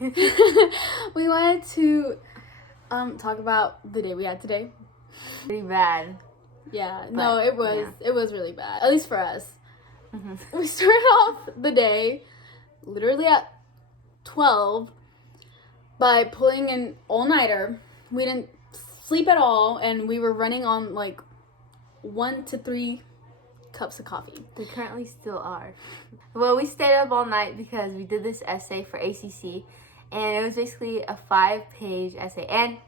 We wanted to talk about the day we had today. Pretty bad. Yeah, But, no, it was really bad. At least for us. We started off the day literally at 12 by pulling an all-nighter. We didn't sleep at all, and we were running on like 1 to 3 cups of coffee. We currently still are. Well, we stayed up all night because we did this essay for ACC, and it was basically a 5-page essay. And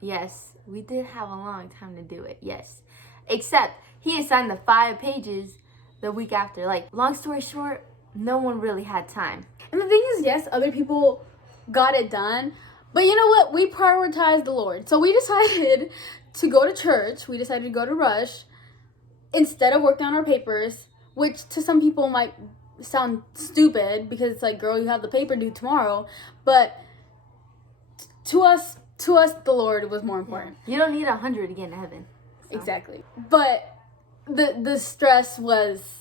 yes, we did have a long time to do it, yes. Except he assigned the 5 pages the week after. Like, long story short, no one really had time. And the thing is, yes, other people got it done, but you know what? We prioritized the Lord. So we decided to go to church. We decided to go to Rush instead of working on our papers, which to some people might sound stupid because it's like, girl, you have the paper due tomorrow. But to us, the Lord was more important. Yeah. You don't need 100 to get into heaven. So. Exactly. But the stress was,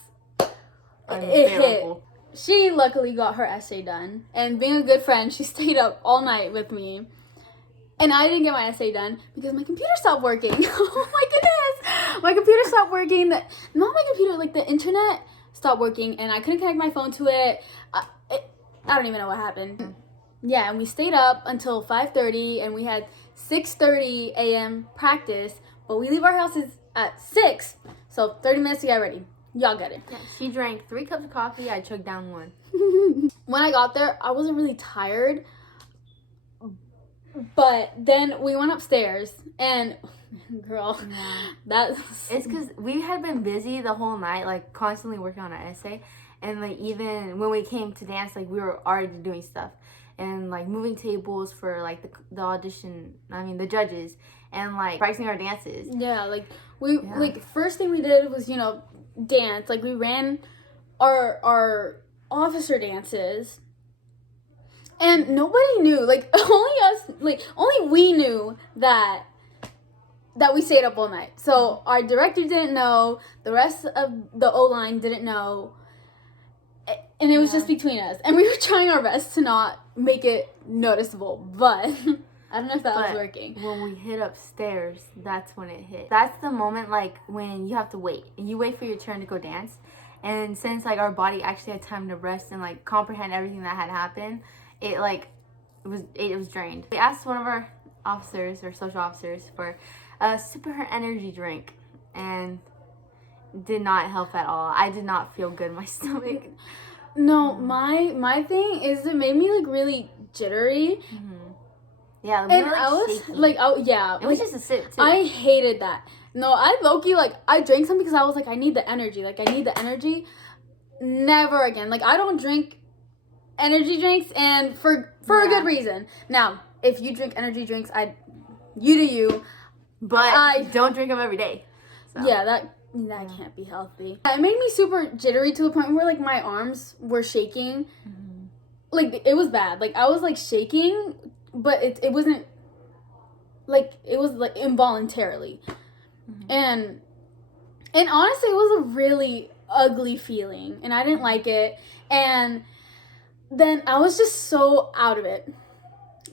it hit. She luckily got her essay done, and being a good friend, she stayed up all night with me. And I didn't get my essay done because my computer stopped working. Oh my goodness! My computer stopped working. Not my computer, like the internet stopped working, and I couldn't connect my phone to it. I don't even know what happened. Yeah, and we stayed up until 5:30, and we had 6:30 a.m. practice, but we leave our houses at 6, so 30 minutes to get ready. Y'all get it. Yeah, she drank 3 cups of coffee. I chugged down 1. When I got there, I wasn't really tired. But then we went upstairs, and girl, it's because we had been busy the whole night, like constantly working on our essay, and like even when we came to dance, like we were already doing stuff, and like moving tables for like the audition. I mean the judges, and like practicing our dances. Yeah, like like first thing we did was dance. Like we ran our officer dances. And nobody knew, like, only we knew that we stayed up all night. So our director didn't know, the rest of the O-line didn't know, and it was just between us. And we were trying our best to not make it noticeable, but I don't know if that was working. When we hit upstairs, that's when it hit. That's the moment, like, when you have to wait. And you wait for your turn to go dance. And since, like, our body actually had time to rest and, like, comprehend everything that had happened, it was drained. We asked one of our officers or social officers for a sip of her energy drink, and did not help at all. I did not feel good in my stomach. No, my thing is it made me like really jittery. Mm-hmm. Yeah, and I was shaky. like, oh yeah, it was just a sip too. I hated that. No, I low-key I drank some because I was like, I need the energy. Like I need the energy. Never again. Like I don't drink energy drinks, and for a good reason. Now, if you drink energy drinks, you do you. But I don't drink them every day. So. Yeah, that can't be healthy. It made me super jittery to the point where like my arms were shaking. Mm-hmm. Like it was bad. Like I was like shaking, but it wasn't like, it was like involuntarily. Mm-hmm. And honestly, it was a really ugly feeling, and I didn't like it. And then I was just so out of it.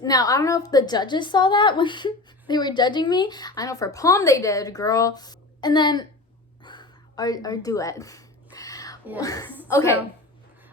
Now, I don't know if the judges saw that when they were judging me. I know for prom they did, girl. And then our duet. Yes. Okay.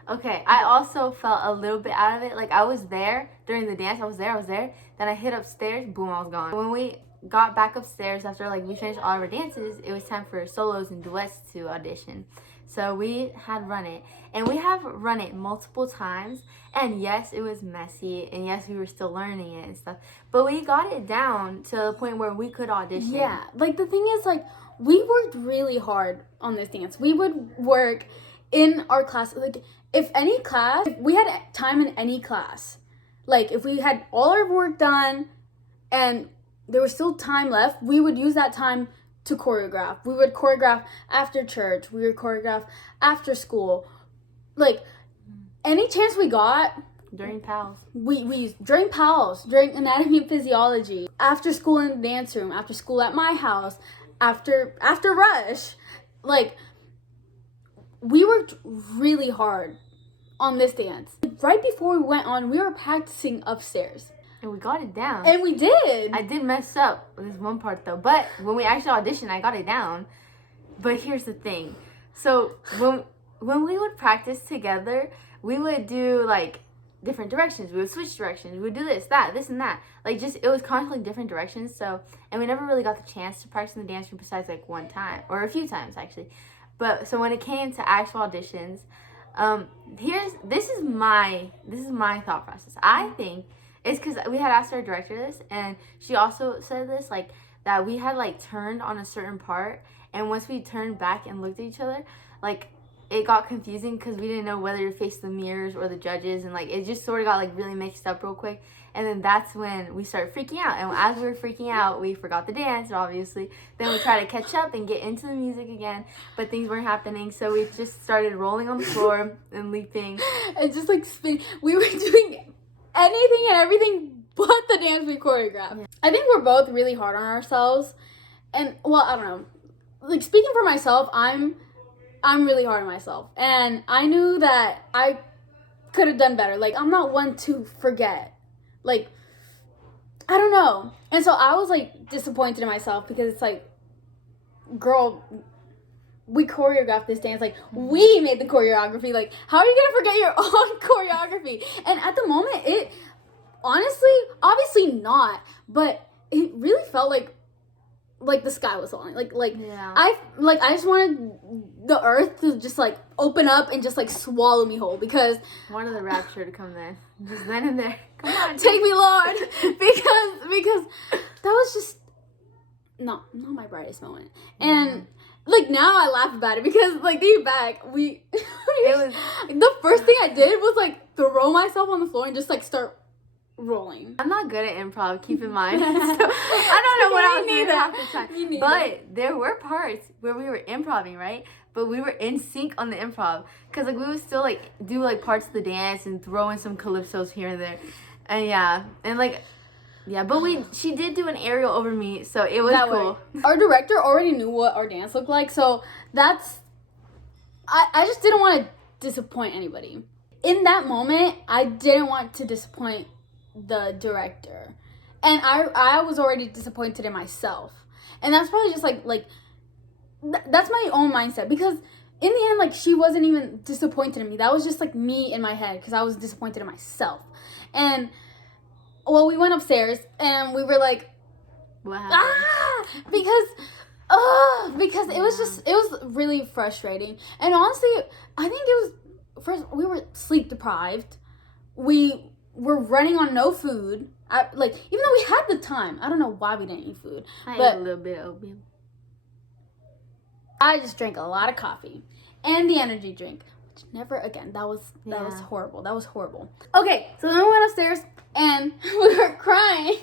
Okay. I also felt a little bit out of it. Like I was there during the dance. I was there. Then I hit upstairs. Boom, I was gone. When we got back upstairs after like we finished all of our dances, it was time for solos and duets to audition. So we had run it, and we have run it multiple times, and yes, it was messy, and yes, we were still learning it and stuff, but we got it down to the point where we could audition. Yeah, like the thing is, like, we worked really hard on this dance. We would work in our class, like, if we had time in any class, like, if we had all our work done, and there was still time left, we would use that time to choreograph. We would choreograph after church. We would choreograph after school. Like, any chance we got. During PALS. We used during PALS, during anatomy and physiology, after school in the dance room, after school at my house, after Rush. Like, we worked really hard on this dance. Right before we went on, we were practicing upstairs. And we got it down. And we did. I did mess up with this one part though. But when we actually auditioned, I got it down. But here's the thing. So when we would practice together, we would do like different directions. We would switch directions. We would do this and that. Like just, it was constantly different directions. So, and we never really got the chance to practice in the dance room besides like one time or a few times actually. But so when it came to actual auditions, this is my thought process. I think it's because we had asked our director this, and she also said this, like that we had like turned on a certain part, and once we turned back and looked at each other, like it got confusing because we didn't know whether to face the mirrors or the judges, and like it just sort of got like really mixed up real quick. And then that's when we started freaking out, and as we were freaking out, we forgot the dance, obviously. Then we tried to catch up and get into the music again, but things weren't happening, so we just started rolling on the floor and leaping and just like spinning. We were doing anything and everything but the dance we choreographed. Yeah. I think we're both really hard on ourselves, and well, I don't know, like speaking for myself, I'm really hard on myself, and I knew that I could have done better. Like I'm not one to forget. Like, I don't know. And so I was, like, disappointed in myself because it's like, girl, we choreographed this dance. Like, we made the choreography. Like, how are you going to forget your own choreography? And at the moment, it, honestly, obviously not. But it really felt like the sky was falling. Yeah. I just wanted the earth to just, like, open up and just, like, swallow me whole because... One of the rapture to come then. Just then and there. Come on. Take me, Lord. because that was just not my brightest moment. And, like, now I laugh about it because, like, thinking back, the first thing I did was, like, throw myself on the floor and just, like, start rolling. I'm not good at improv, keep in mind. So, I don't know what I was doing half the time. But there were parts where we were improvising, right? But we were in sync on the improv. Because, like, we would still, like, do, like, parts of the dance and throw in some calypsos here and there. And, yeah. And, like, yeah. But she did do an aerial over me, so it was that cool. Our director already knew what our dance looked like. So, that's... I just didn't want to disappoint anybody. In that moment, I didn't want to disappoint the director, and I was already disappointed in myself, and that's probably just that's my own mindset, because in the end, like, she wasn't even disappointed in me. That was just like me in my head because I was disappointed in myself. And well, we went upstairs and we were like, what happened? Because it was really frustrating. And honestly, I think it was, first, we were sleep deprived. We were running on no food. Even though we had the time, I don't know why we didn't eat food. I ate a little bit of oatmeal. I just drank a lot of coffee and the energy drink, which never again. That was horrible. That was horrible. Okay, so then we went upstairs and we were crying.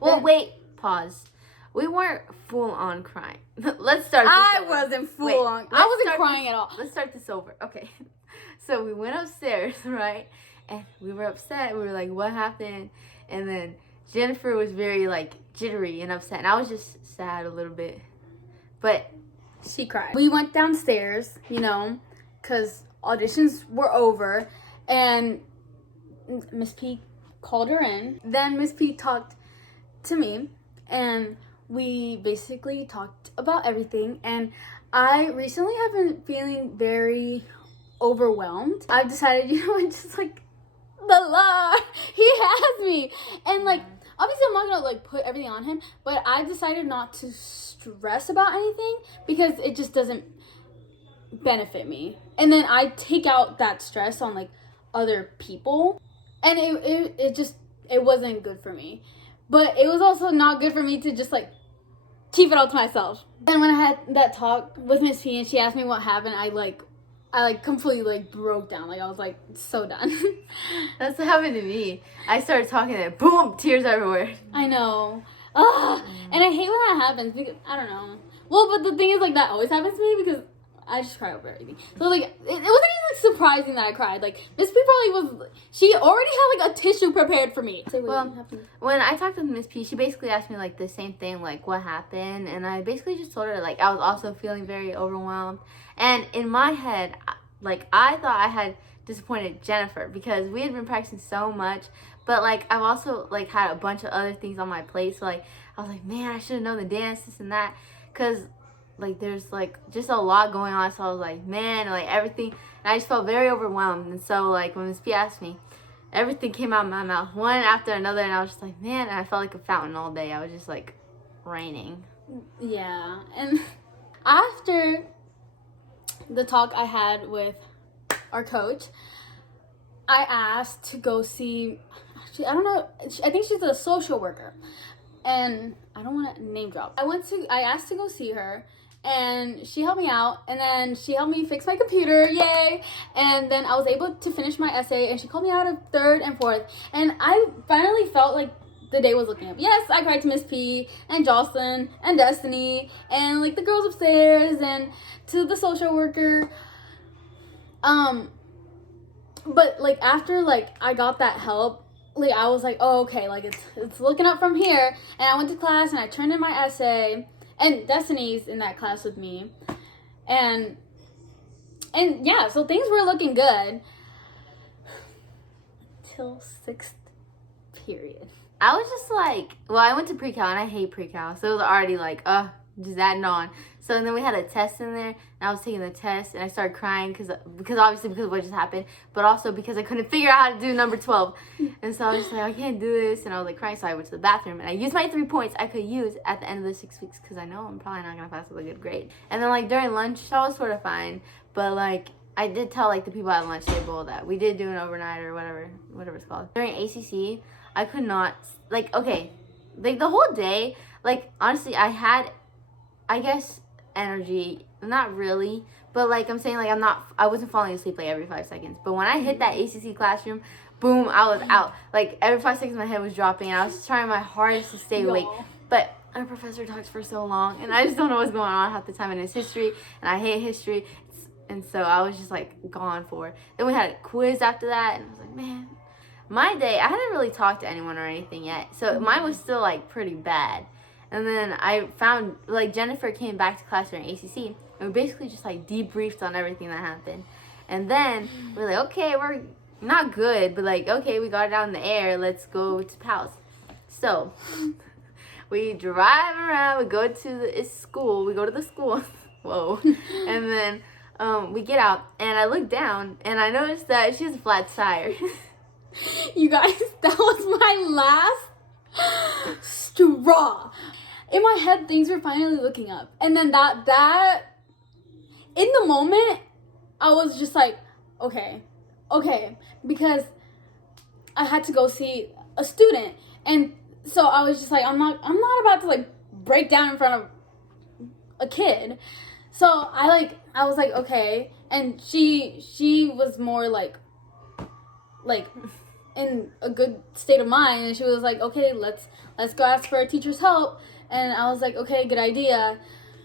Well, wait, pause. We weren't full on crying. Let's start. I wasn't full on. I wasn't crying at all. Let's start this over. Okay, so we went upstairs, right? And we were upset. We were like, what happened? And then Jennifer was very, like, jittery and upset. And I was just sad a little bit. But she cried. We went downstairs, because auditions were over. And Miss P called her in. Then Miss P talked to me. And we basically talked about everything. And I recently have been feeling very overwhelmed. I've decided, just, like, the Lord, he has me. And, like, obviously I'm not gonna, like, put everything on him, but I decided not to stress about anything because it just doesn't benefit me. And then I take out that stress on, like, other people, and it wasn't good for me. But it was also not good for me to just, like, keep it all to myself. And when I had that talk with Miss P and she asked me what happened, I completely, like, broke down. Like, I was, like, so done. That's what happened to me. I started talking and boom, tears everywhere. I know. Ugh. And I hate when that happens because, I don't know. Well, but the thing is, like, that always happens to me because I just cry over everything. So, like, it wasn't even, like, surprising that I cried. Like, Miss P she already had, like, a tissue prepared for me. So, well, when I talked with Miss P, she basically asked me, like, the same thing, like, what happened? And I basically just told her, like, I was also feeling very overwhelmed. And in my head, like, I thought I had disappointed Jennifer because we had been practicing so much, but like I've also like had a bunch of other things on my plate. So like I was like, man, I should have known the dance, this and that, because like there's like just a lot going on. So I was like, man, and, like everything, and I just felt very overwhelmed. And so like when Miss P asked me, everything came out of my mouth one after another, and I was just like, man, and I felt like a fountain all day. I was just like raining. Yeah. And after the talk I had with our coach, I asked to go see, actually, I don't know, I think she's a social worker, and I don't want to name drop. I asked to go see her, and she helped me out, and then she helped me fix my computer, yay, and then I was able to finish my essay, and she called me out of 3rd and 4th, and I finally felt like the day was looking up. Yes, I cried to Miss P and Jocelyn and Destiny and like the girls upstairs and to the social worker. But like after like I got that help, like I was like, oh, okay, like it's looking up from here. And I went to class and I turned in my essay, and Destiny's in that class with me, and yeah, so things were looking good till 6th period. I was just like, well, I went to pre-cal and I hate pre-cal, so it was already like, just adding on. So then we had a test in there, and I was taking the test, and I started crying because obviously because of what just happened, but also because I couldn't figure out how to do number 12. And so I was just like, I can't do this, and I was like crying, so I went to the bathroom, and I used my 3 points I could use at the end of the 6 weeks because I know I'm probably not going to pass with a good grade. And then like during lunch, I was sort of fine, but like I did tell like the people at lunch table that we did do an overnight or whatever it's called. During ACC, I could not, like, okay, like the whole day, like honestly, I had, I guess, energy, not really, but like I'm saying, like I wasn't falling asleep like every 5 seconds, but when I hit that ACC classroom, boom, I was out. Like every 5 seconds my head was dropping, and I was just trying my hardest to stay awake, but our professor talks for so long, and I just don't know what's going on half the time, and it's history, and I hate history, and so I was just like gone for it. Then we had a quiz after that, and I was like, man, my day, I hadn't really talked to anyone or anything yet, so mine was still like pretty bad. And then I found, like, Jennifer came back to class during ACC, and we basically just like debriefed on everything that happened. And then we're like, okay, we're not good, but like, okay, we got it out in the air, let's go to Pals. So we drive around, we go to the school, whoa, and then we get out, and I look down, and I noticed that she has a flat tire. You guys, that was my last straw. In my head, things were finally looking up. And then that in the moment, I was just like, okay, because I had to go see a student. And so I was just like, I'm not about to like break down in front of a kid. So I was like, okay. And she was more like in a good state of mind, and she was like, okay, let's go ask for a teacher's help. And I was like, okay, good idea.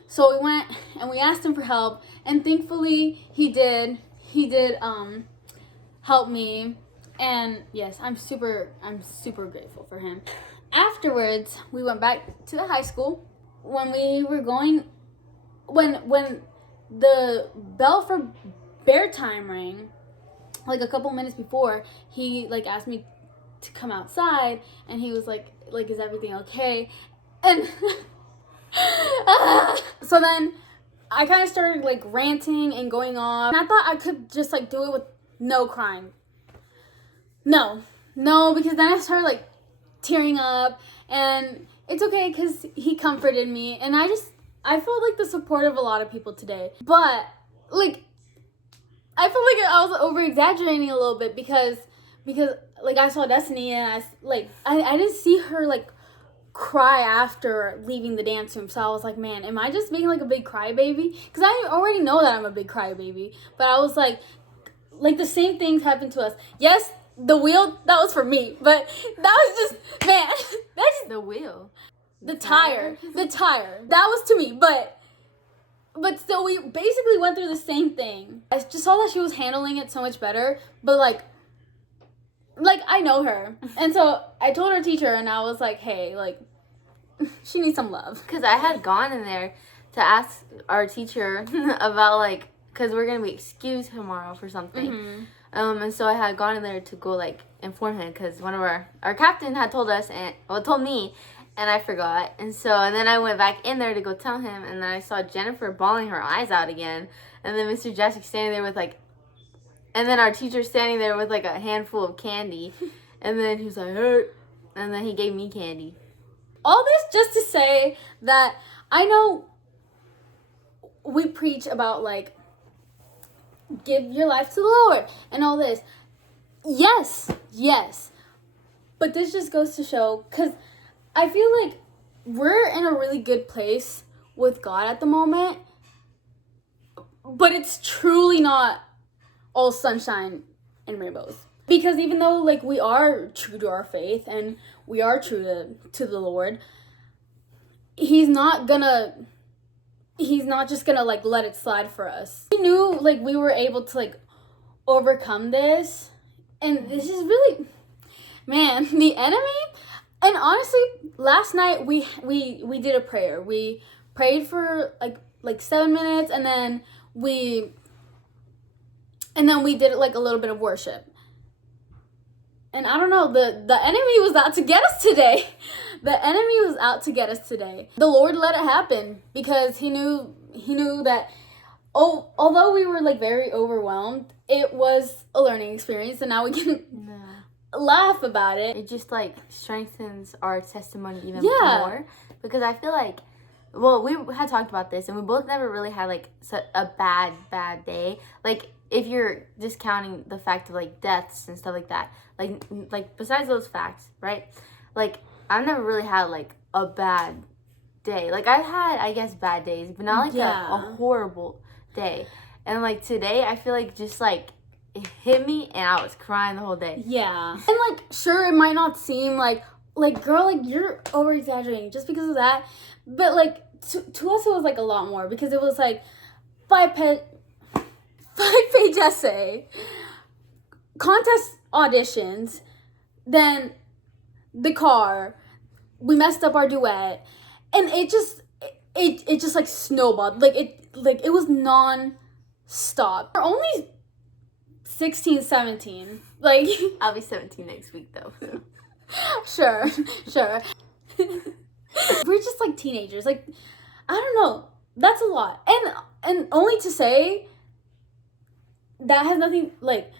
So we went and we asked him for help, and thankfully he did help me. And yes, I'm super grateful for him. Afterwards, we went back to the high school. When we were going, when the bell for bear time rang, like a couple minutes before, he like asked me to come outside, and he was like, is everything okay? And so then I kind of started like ranting and going off, and I thought I could just like do it with no crying. No, because then I started like tearing up, and it's okay because he comforted me, and I felt like the support of a lot of people today. But like I feel like I was over exaggerating a little bit because like I saw Destiny, and I didn't see her like cry after leaving the dance room. So I was like, man, am I just being like a big crybaby? Because I already know that I'm a big crybaby. But I was like the same things happened to us. Yes, the wheel, that was for me, but that was just, man, that's the wheel. The tire. That was to me, but still, we basically went through the same thing. I just saw that she was handling it so much better, but like I know her. And so I told her teacher, and I was like, hey, like, she needs some love. Because I had gone in there to ask our teacher about, like, because we're going to be excused tomorrow for something. And so I had gone in there to go like inform him because one of our captain had told us told me, and I forgot. And then I went back in there to go tell him, and then I saw Jennifer bawling her eyes out again, and then Mr. Jessic standing there with like, and then our teacher standing there with like a handful of candy, and then he was like, hurt, and then he gave me candy. All this just to say that I know we preach about like give your life to the Lord and all this. Yes. But this just goes to show, because I feel like we're in a really good place with God at the moment, but it's truly not all sunshine and rainbows. Because even though like we are true to our faith and we are true to the Lord, he's not just gonna like let it slide for us. He knew like we were able to like overcome this, and this is really, man, the enemy. And honestly, last night we did a prayer. We prayed for like 7 minutes, and then we did like a little bit of worship. And I don't know, the enemy was out to get us today. The enemy was out to get us today. The Lord let it happen because he knew that, although we were like very overwhelmed, it was a learning experience, and now we can laugh about it. It just like strengthens our testimony even more, because I feel like, well, we had talked about this, and we both never really had like a bad day. Like, if you're discounting the fact of like deaths and stuff like that, like besides those facts, right? Like, I've never really had like a bad day. Like, I've had, I guess, bad days, but not like a horrible day. And like today, I feel like just like it hit me, and I was crying the whole day. Yeah. And like, sure, it might not seem like girl, like you're over exaggerating just because of that, but like to us it was like a lot more, because it was like 5-page essay, contest auditions, then the car, we messed up our duet, and it just like snowballed. Like it was non-stop. We're only 16, 17. Like, I'll be 17 next week though. Sure. We're just like teenagers. Like, I don't know. That's a lot. And only to say that has nothing like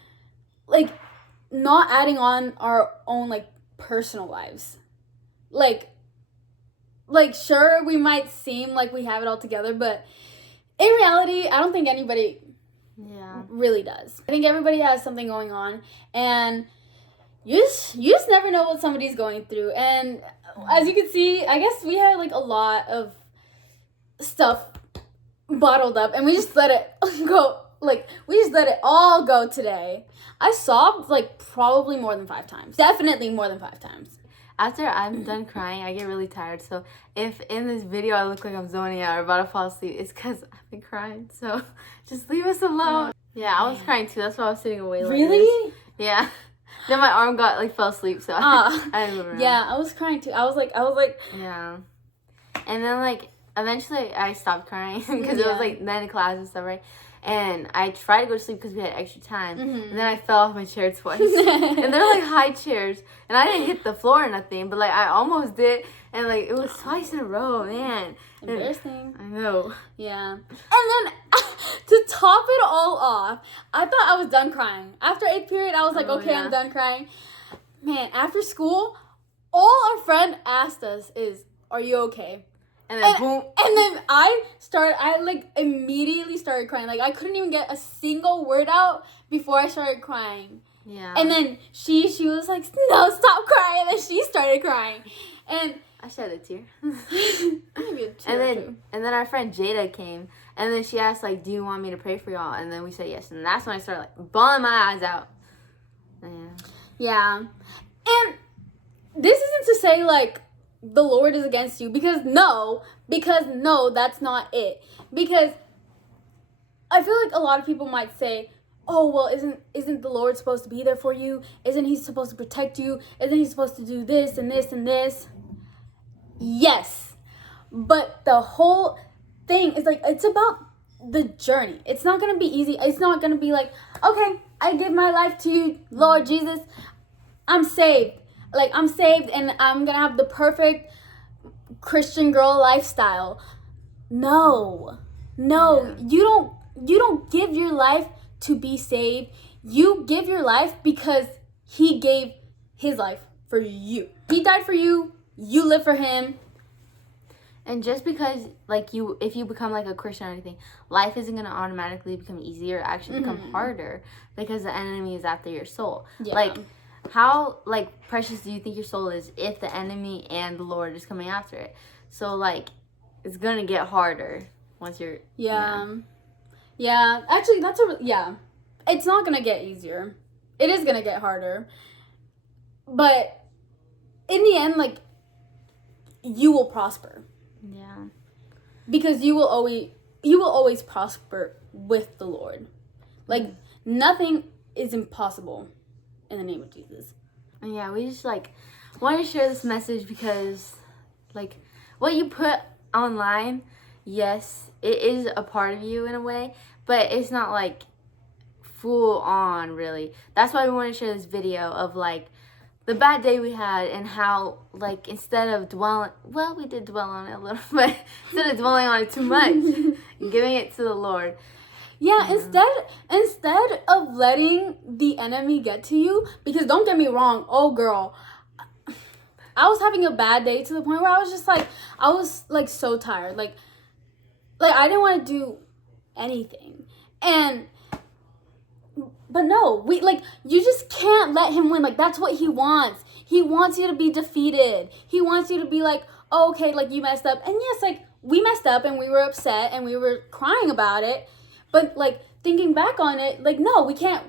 not adding on our own like personal lives. Like sure, we might seem like we have it all together, but in reality, I don't think anybody really does. I think everybody has something going on, and you just never know what somebody's going through. And as you can see, I guess we had like a lot of stuff bottled up, and we just let it go. Like, we just let it all go today. I sobbed like probably more than 5 times. Definitely more than 5 times. After I'm done crying, I get really tired. So if in this video I look like I'm zoning out or about to fall asleep, it's because I've been crying. So just leave us alone. Yeah, I was crying too. That's why I was sitting away like really? This. Yeah. Then my arm fell asleep, so I didn't move around. Yeah, I was crying too. I was like. Yeah. And then like eventually I stopped crying because it was like 9 o'clock and stuff, right? And I tried to go to sleep because we had extra time. Mm-hmm. And then I fell off my chair twice. And they're like high chairs. And I didn't hit the floor or nothing, but like I almost did. And like it was twice in a row, man. Embarrassing. I know. Yeah. And then to top it all off, I thought I was done crying. After 8th period, I was like, okay, I'm done crying. Man, after school, all our friend asked us is, are you okay? And then boom. And then I like immediately started crying. Like, I couldn't even get a single word out before I started crying. Yeah. And then she was like, no, stop crying. And then she started crying. And I shed a tear. Maybe a tear. And then our friend Jada came, and then she asked like, do you want me to pray for y'all? And then we said yes. And that's when I started like bawling my eyes out. Yeah. And this isn't to say like the Lord is against you, because no, that's not it. Because I feel like a lot of people might say, oh, well, isn't the Lord supposed to be there for you? Isn't he supposed to protect you? Isn't he supposed to do this and this and this? Yes. But the whole thing is like, it's about the journey. It's not going to be easy. It's not going to be like, okay, I give my life to you, Lord Jesus. I'm saved. Like, I'm saved and I'm going to have the perfect Christian girl lifestyle. No. You don't give your life to be saved. You give your life because he gave his life for you. He died for you. You live for him. And just because, like, if you become, like, a Christian or anything, life isn't going to automatically become easier, actually become harder, because the enemy is after your soul. Yeah. Like, how, like, precious do you think your soul is if the enemy and the Lord is coming after it? So, like, it's going to get harder once you're... Yeah. Yeah. Actually, it's not going to get easier. It is going to get harder. But in the end, like, you will prosper. Yeah. Because you will always prosper with the Lord. Like, nothing is impossible in the name of Jesus. And yeah, we just, like, want to share this message because, like, what you put online, yes, it is a part of you in a way, but it's not, like, full on, really. That's why we want to share this video of, like, the bad day we had and how, like, instead of we did dwell on it a little, but instead of dwelling on it too much, giving it to the Lord. Yeah, instead of letting the enemy get to you, because don't get me wrong, oh girl, I was having a bad day to the point where I was so tired. Like I didn't want to do anything. But no, you just can't let him win. Like, that's what he wants. He wants you to be defeated. He wants you to be like, oh, okay, like, you messed up. And yes, like, we messed up and we were upset and we were crying about it. But, like, thinking back on it, like, no, we can't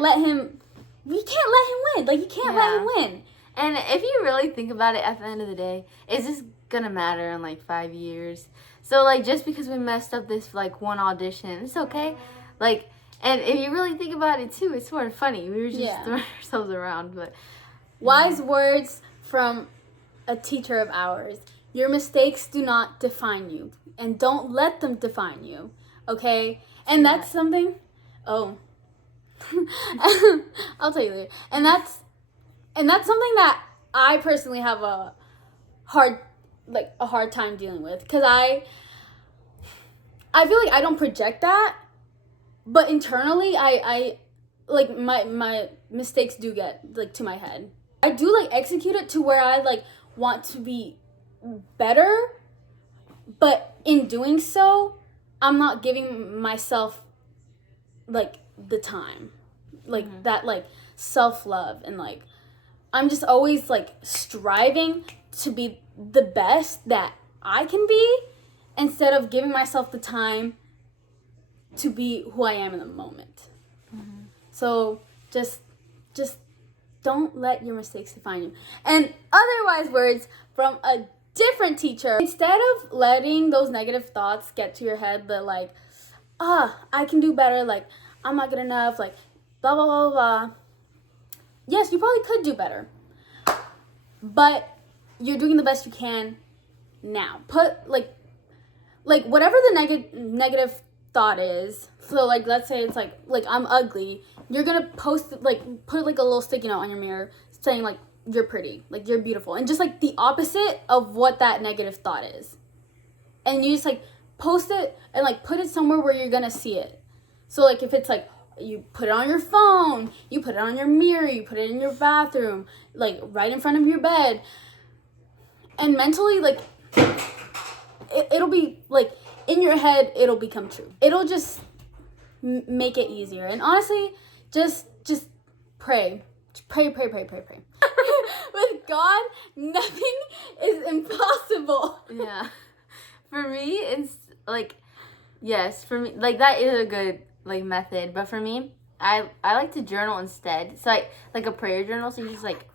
let him win. Like, you can't let him win. And if you really think about it, at the end of the day, it's just gonna matter in, like, 5 years. So, like, just because we messed up this, like, one audition, it's okay. Like... And if you really think about it, too, it's sort of funny. We were just throwing ourselves around. But wise words from a teacher of ours. Your mistakes do not define you. And don't let them define you. Okay? And that's something... Oh. I'll tell you later. And that's something that I personally have a hard time dealing with. Because I feel like I don't project that. But internally, I like, my mistakes do get, like, to my head. I do, like, execute it to where I, like, want to be better. But in doing so, I'm not giving myself, like, the time. Like, that, like, self-love. And, like, I'm just always, like, striving to be the best that I can be. Instead of giving myself the time to be who I am in the moment. So just don't let your mistakes define you. And other wise words from a different teacher. Instead of letting those negative thoughts get to your head that, like, I can do better, like, I'm not good enough, like, blah, blah, blah, blah. Yes, you probably could do better. But you're doing the best you can now. Put, like whatever the negative thought is, so, like, let's say it's like I'm ugly, you're gonna post, like, put, like, a little sticky note on your mirror saying, like, you're pretty, like, you're beautiful, and just, like, the opposite of what that negative thought is, and you just, like, post it and, like, put it somewhere where you're gonna see it. So, like, if it's like you put it on your phone, you put it on your mirror, you put it in your bathroom, like, right in front of your bed, and mentally, like, it'll be, like, in your head, it'll become true. It'll just make it easier. And honestly, just pray. Pray. With God, nothing is impossible. Yeah. For me, it's, like, yes, for me, like, that is a good, like, method. But for me, I like to journal instead. So, like a prayer journal. So you just, like,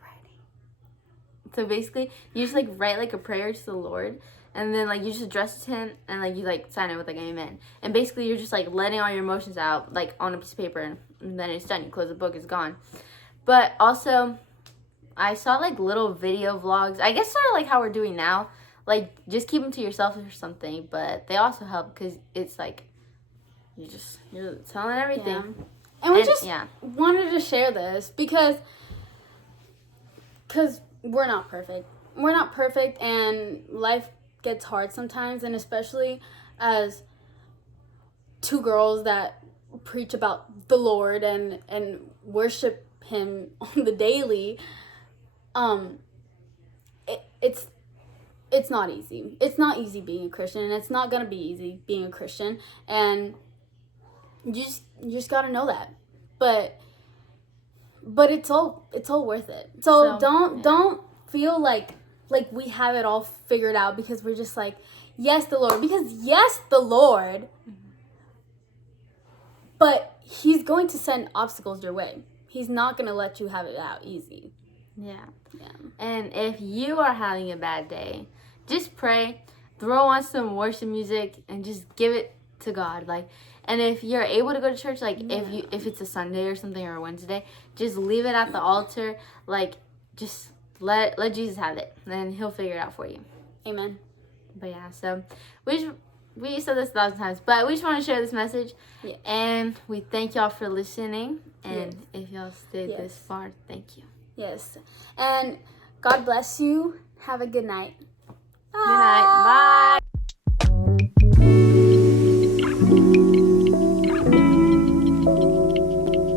so basically, you just, like, write, like, a prayer to the Lord. And then, like, you just address it to him, and, like, you, like, sign it with, like, amen. And basically, you're just, like, letting all your emotions out, like, on a piece of paper, and then it's done. You close the book, it's gone. But also, I saw, like, little video vlogs. I guess sort of like how we're doing now. Like, just keep them to yourself or something. But they also help because it's, like, you're telling everything. Yeah. And we just wanted to share this because we're not perfect. We're not perfect, and life gets hard sometimes, and especially as two girls that preach about the Lord and worship Him on the daily. It's not easy. It's not easy being a Christian, and it's not gonna be easy being a Christian, and you just gotta know that. But it's all worth it. So don't feel like we have it all figured out because we're just like, yes, the Lord. Because yes, the Lord, but He's going to send obstacles your way. He's not going to let you have it out easy. Yeah. And if you are having a bad day, just pray, throw on some worship music, and just give it to God. Like, and if you're able to go to church, like if it's a Sunday or something or a Wednesday, just leave it at the altar. Like, just let Jesus have it, and He'll figure it out for you. Amen. But yeah, so we said this 1,000 times, but we just want to share this message. Yeah. And we thank y'all for listening. And if y'all stayed this far, thank you. Yes. And God bless you. Have a good night. Bye. Good night. Bye.